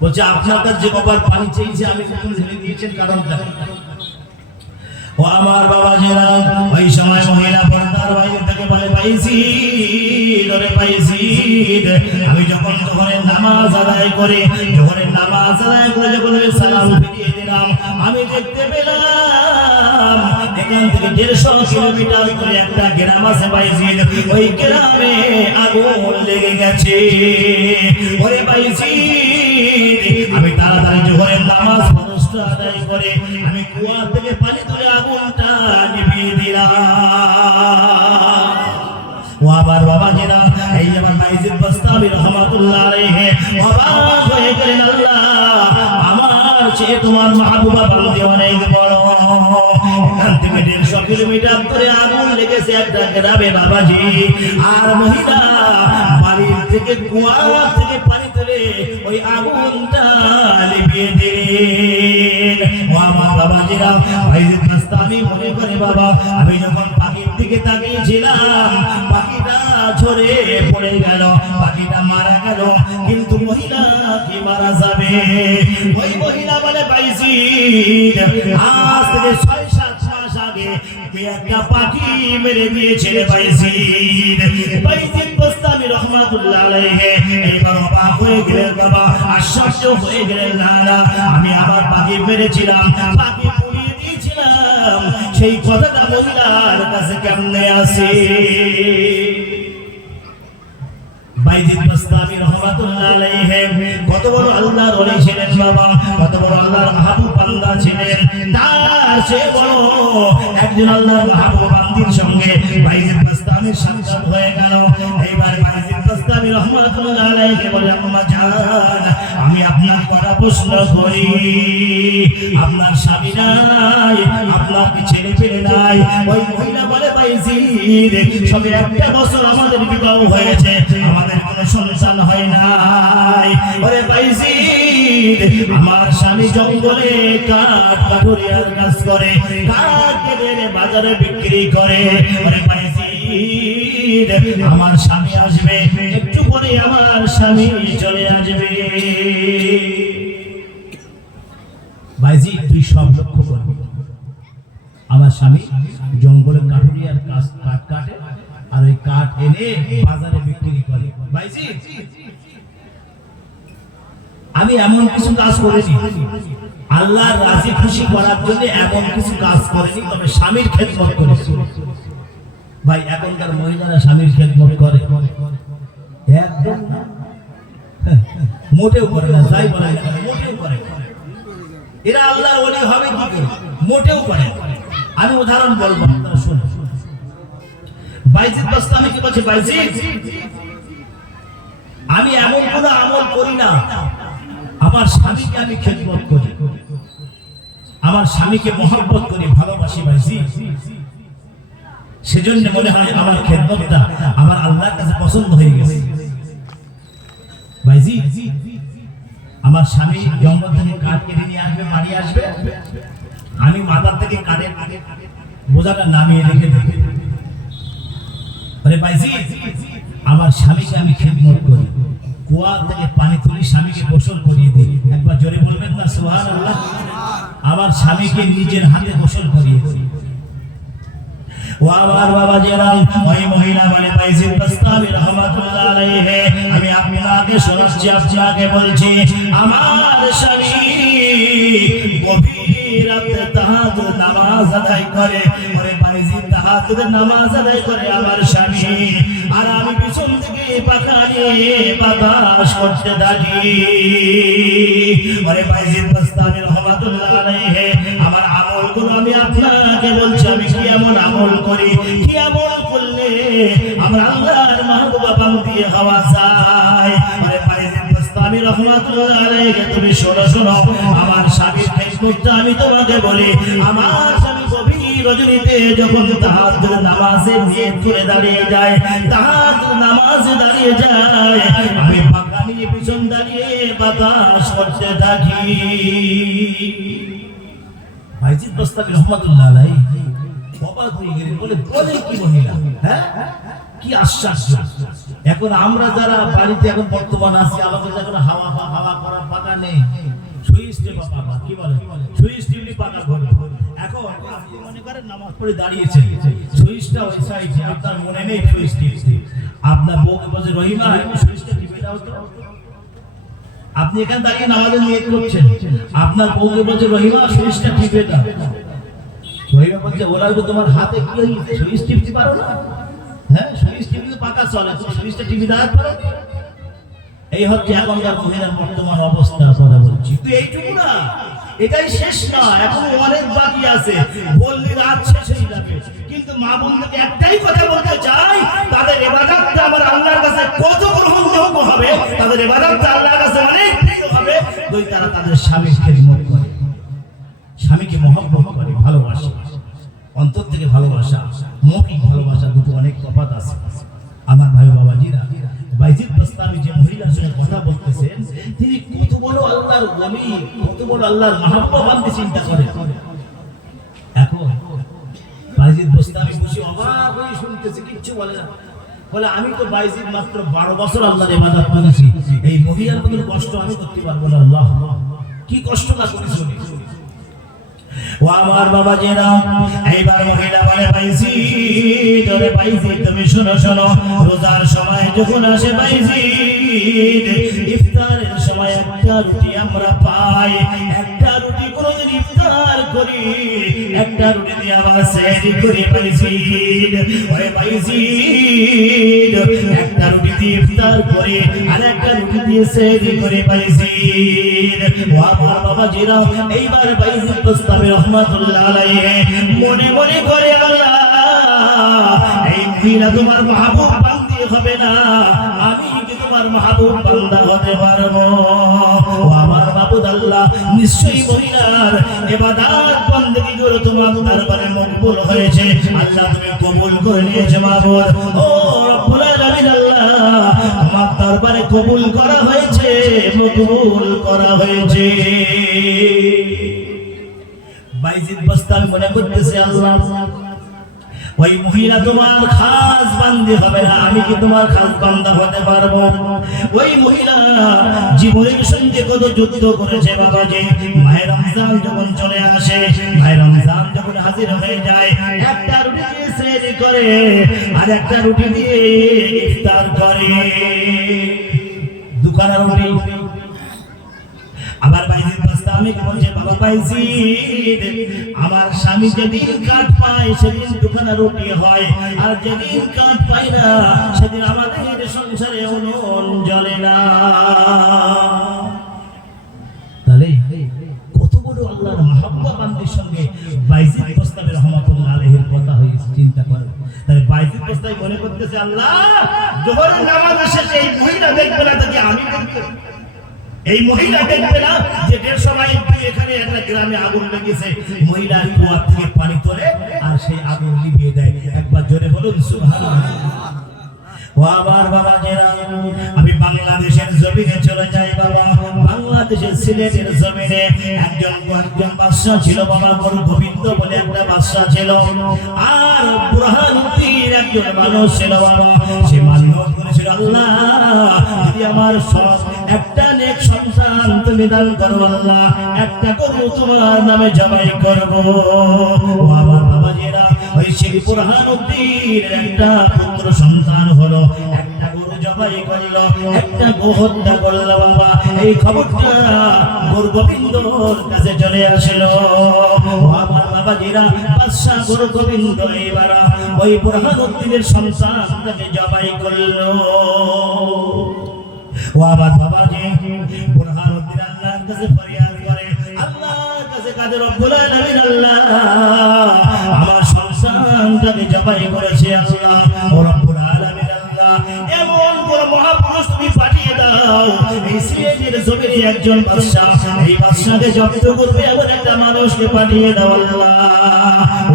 বলছে আপনার কাছে যে কবার পানি চেয়েছি আমি তখন ঢেলে দিয়েছেন, কারণটা ও আমার বাবাজিরা। ওই সময় মহিলা পর্দার বাইরে থেকে বলে, পাইছি ধরে পাইছি। আমি যখন জোহরের নামাজ আদায় করে যখন সালাম ফিরিয়ে দিলাম, আমি দেখতে পেলাম এখান থেকে 150 কিলোমিটার করে একটা গ্রাম আছে পাইছি, ওই গ্রামে আগুন লেগে গেছে। ওরে পাইছি, আমি তাড়াতাড়ি জোহরের নামাজ আদায় করে আমি কুয়া থেকে পানি তুলে আগুনটা নিভিয়ে দিলাম। ও আমার বাবাজিরা, এই আমার বাইজিদ বাস্তামি রাহমাতুল্লাহ আলাইহি অবাক হয়ে গেলেন, আল্লাহ আমার চেয়ে তোমার মাহবুবা বান্দি অনেক বড়। এখান থেকে 150 কিলোমিটার করে আগুন লেগেছে একটা গ্রামে বাবাজি, আর মহিলা বাড়ির থেকে কুয়া থেকে পানি তুলে ওই আগুনটা নিভিয়ে দিলেন। ও আমার বাবাজিরা, বাইজিদ বাস্তামি মনে করে, বাবা আমি যখন পাখির দিকে তাকিয়েছিলাম পাখিটা ঝরে পড়ে গেল, পাখিটা মারা গেল, কিন্তু মহিলা কি মারা যাবে? ওই মহিলা বলে, পাইছি আজ থেকে 6-7 মাস আগে একটা পাখি মেরে দিয়েছে পাইছি। বাইজিদ বাস্তামি রাহমাতুল্লাহ আলাইহি এইবার অবাক হয়ে গেলেন, বাবা আশ্চর্য হয়ে গেলেন, না আমি আবার পাখি মেরেছিলাম, পাখি পুড়িয়ে দিয়েছিলাম, সেই কথাটা মহিলার কাছে কেমনে আসে? বাইজিদ বাস্তামি রাহমাতুল্লাহ আলাইহি কত বড় আল্লাহর ওলি ছিলেন বাবা, কত বড় আল্লাহর মাহবুব বান্দা ছিলেন। তার চেয়ে বড় একজন আল্লাহর মাহবুব বান্দির সঙ্গে বাইজিদ বাস্তামির সাক্ষাৎ হয়ে গেল। এইবার বাইজিদ বাস্তামি রাহমাতুল্লাহ আলাইহি বলে, আম্মা জান আমি আপনার কথা প্রশ্ন করি, আপনার স্বামী নাই, আপনার কি ছেলে পেলে নাই? ওই মহিলা বলে, বাইজিদ সবে 1 বছর আমাদের বিবাহ হয়েছে, আমাদের কোনো সন্তান হয় নাই। ওরে বাইজিদ আমার স্বামী জঙ্গলে কাঠ কাঠুরিয়ার কাজ করে, কাঠ কেটে বাজারে বিক্রি করে। ওরে বাইজিদ আমার স্বামী আসবে, একটু পরে আমার স্বামী চলে আসবে। বাইজিদ তুই সব লক্ষ্য করবি, আমার স্বামী জঙ্গলে কাঠুরিয়ার কাঠ কাটে আর ওই কাঠ এনে বাজারে বিক্রি করে। বাইজিদ আমি এমন কিছু কাজ করিনি, আল্লাহর রাজি খুশি করার জন্য এমন কিছু কাজ করেনি, তবে স্বামীর খেদমত করেছি। ভাই এখনকার মহিলারা স্বামীর খেদমত করে? একদম না, মোটেও করে না, যাই বলে মোটেও করে। এরা আল্লাহর ওলি হবে কি করে? মোটেও করে। আমি উদাহরণ বলবো, আপনারা শুনুন। বাইজিদ বাস্তামি কি বলছে, বাইজিদ আমি এমন কোন আমল করি না, আমার স্বামীকে আমি খেদমত করি, আমার স্বামীকে মহব্বত করি, ভালোবাসি বাইজিদ, সেজন্য মনে হয় আমার খেদমতটা আমার আল্লাহর কাছে পছন্দ হয়ে গেছে। বাইজিদ আমার স্বামী জঙ্গল থেকে কাঠ কেটে নিয়ে আসবে, বাড়ি আসবে, আমি মাথার থেকে কাঠের বোঝাটা নামিয়ে রেখে দেব। বাইজিদ আমার স্বামীকে আমি খেদমত করি, কুয়া থেকে পানি তুলি, স্বামীকে গোসল করিয়ে দিই। একবার জোরে বলবেন না সুবহানাল্লাহ? আমার স্বামীকে নিজের হাতে গোসল করিয়ে দিই। ও আমার বাবাজিরা, ওই মহিলা বলে, বাইজিদ বাস্তামি রাহমাতুল্লাহ আলাইহি আমি আপনাকে শোনাচ্ছি, আপনাকে বলছি, আমার স্বামী গভীর রাতে তাহাজ্জুদ নামাজ আদায় করে। ওরে বাইজিদ তাহাজ্জুদ নামাজ আদায় করে আমার স্বামী, আর আমি পিছন থেকে পাখা নিয়ে বাতাস করতে থাকি। ওরে বাইজিদ বাস্তামি রাহমাতুল্লাহ আলাইহি আমার আমলগুলো আমি আপনাকে বলছি, আমি কি এমন আমল করি, কি আমল করলে আমরা আল্লাহর মাহবুবা বান্দি হওয়া যায়। আরে বাইজিদ বাস্তামি রাহমাতুল্লাহ আলাইহি তুমি শোনো, আমার স্বামীর খেদমতটা আমি তোমাকে বলি। আমার স্বামী গভীর রজনীতে যখন তাহাজ্জুদ নামাজে নিয়ত করে দাঁড়িয়ে যায়, তাহাজ্জুদ নামাজে দাঁড়িয়ে যায়, আমি পাখা নিয়ে পিছন দাঁড়িয়ে বাতাস করতে থাকি। বাইজিদ বাস্তামি রাহমাতুল্লাহ আলাইহি অবাক হয়ে গেলেন, বলে কি মহিলা, হ্যাঁ কি আশ্চর্য। এখন আমরা যারা বাড়িতে এখন বর্তমান আছি, আমাদের যখন হাওয়া করার পাকা নেই, সুইচ টেপা পাকা, কি বলে সুইচ টিপলি পাকা করে। এখন আপনি মনে করেন নামাজ পড়ে দাঁড়িয়েছে, সুইচটা ওই সাইডে, আপনার মনে নেই সুইচ টিপতে, আপনার বউকে বলছে রহিমা সুইচটা টিপে দাও তো। আপনি এখানে দাঁড়িয়ে নামাজের নিয়ত করছেন, আপনার বউকে বলছে রহিমা সুইচটা টিপে দাও। রহিমা বলছে ওরা তো তোমার হাতে কি হয়েছে, সুইচ টিপতে পারো না? হ্যাঁ, সুইচ টিপলে পাকা চলে, সুইচটা টিপে দাঁড়াতে পারো। এই হচ্ছে এখনকার মহিলার বর্তমান অবস্থা কথা বলছি। তো এইটুকু না, এটাই শেষ না, এখন অনেক বাকি আছে, বললে রাত শেষ হয়ে যাবে। কিন্তু মা বোনদেরকে একটাই কথা বলতে চাই, তাদের ইবাদতটা আমার আল্লাহর কাছে কত গ্রহণযোগ্য হবে, তাদের ইবাদতটা আল্লাহর কাছে অনেক প্রিয় হবে যদি তারা তাদের স্বামীর খেদমত করে, স্বামীকে মহব্বত করে, ভালোবাসে, অন্তর থেকে ভালোবাসা, মৌখিক ভালোবাসা, দুটো অনেক তফাৎ আছে। আমার ভাই বাবাজিরা, বাইজিদ বাস্তামি যে মহিলার সঙ্গে কথা বলতেছেন, তিনি কত বড় আল্লাহর ওলি, কত বড় আল্লাহর মাহবুবা বান্দা চিন্তা করে। এখন বাইজিদ বাস্তামি বসে অবাক হয়ে শুনতেছে, কিচ্ছু বলে না। বলে আমি তো বাইজিদ মাত্র 12 বছর আল্লাহর ইবাদত করেছি, এই মহিলার মতো কষ্ট আমি করতে পারবো না। আল্লাহ কি কষ্ট না করেছি। ও আমার বাবাজিরা, এইবার মহিলা বলে বাইজিদ, ওরে বাইজিদ তুমি শোনো শোনো, রোজার সময় যখন আসে বাইজিদ, ইফতারের সময় একটা রুটি আমরা পাই, একটা রুটি কোনদিন ইফতার করি, একটা রুটি দিয়ে আবার সেহরি করি বাইজিদ। ওরে বাইজিদ, একটা রুটি দিয়ে ইফতার করি আর একটা রুটি দিয়ে সেহরি করি বাইজিদ। ও আমার বাবাজিরা, এইবার বাইজিদ বাস্তামি রহমাতুল্লাহ আলাইহি মনে মনে করে আল্লাহ, এই মহিলা তোমার মাহবুব বান্দি হবে না, আমি কি তোমার মাহবুব বান্দা হতে পারবো? ও আমার মাবুদ আল্লাহ, নিশ্চয়ই মহিলার ইবাদত বندگی করে তোমার দরবারে মকবুল হয়েছে। আল্লাহ তুমি কবুল করে নিয়েছো মাবুদ। ও রব্বুল আলামিন আল্লাহ, তোমার দরবারে কবুল করা হয়েছে, মকবুল করা হয়েছে। বাইজিদ বাস্তামি মনে করতেছে আল্লাহ, ওই মহিলা তোমার খাস বান্দি হবে না, আমি কি তোমার খাস বান্দা হতে পারবো? ওই মহিলা জীবনের সঙ্গে কত যুদ্ধ করেছে বাবাজি। মাহে রমজান যখন চলে আসে, মাহে রমজান যখন হাজির হয়ে যায়, একটা রুটি দিয়ে সেহরি করে আর একটা রুটি দিয়ে ইফতার করে, দুখানা রুটি। আবার বাইজিদ বাস্তামি বলছে, বাবা বাইজিদ, আমার স্বামী যেদিন কাঠ পায় সেদিন দুখানা রুটি হয়, আর যেদিন কাঠ পায় না সেদিন আমাদের সংসারে উনুন জ্বলে না। তাহলে কত বড় আল্লাহর মাহবুবা বান্দির সঙ্গে বাইজিদ বাস্তামি রহমাতুল্লাহ আলাইহির কথা হয়েছে, চিন্তা করে। তাহলে বাইজিদ বাস্তামি মনে করতেছে আল্লাহ, জোহরের নামাজ শেষে এই মহিলা দেখবে না, তাকে আমি দেখব। এই মহিলা দেখবে না যে 150 মাইল এখানে একটা গ্রামে আগুন লেগেছে, মহিলা কুয়া থেকে পানি তোলে আর সেই আগুন নিভিয়ে দেয়। একবার জোরে বলুন সুবহানাল্লাহ। ও আমার বাবাজিরা, আমি বাংলাদেশের জমিনে চলে যাই বাবা। বাংলাদেশের সিলেটের জমিনে একজন বাদশা ছিল বাবা, গুরু গোবিন্দ বলে একটা বাদশা ছিল, আর বুরহানুদ্দিন একজন মানুষ ছিল বাবা। সে মানুষ বলেছিল, আল্লাহ যদি আমার একটা নেক সন্তান তুমি দান করো আল্লাহ, একটা গরু তোমার নামে জবাই করব। ও আমার বাবাজিরা, ওই সেই বুরহানুদ্দিন একটা পুত্র সন্তান হলো, একটা গরু জবাই করলো, একটা গো হত্যা করলো বাবা। এই খবরটা গুরু গোবিন্দর কাছে চলে আসলো। ও আমার বাবাজিরা, বাদশা গুরু গোবিন্দ এবার ওই বুরহানুদ্দিনের সন্তানটাকে জবাই করলো। ও আমার বাবাজি, বুরহানুদ্দিন আল্লাহর কাছে ফরিয়াদ করে, আল্লাহর কাছে কাঁদে, রব্বুল আলামিন আল্লাহ আমার সন্তানটাকে জবাই করেছে আল্লাহ। ও রব্বুল আলামিন আল্লাহ, এমন কোন মহাপুরুষ তুমি পাঠিয়ে দাও, এই সিলেটের জমিনে একজন বাদশা, এই বাদশাকে জব্দ করবে এমন একটা মানুষকে পাঠিয়ে দাও আল্লাহ।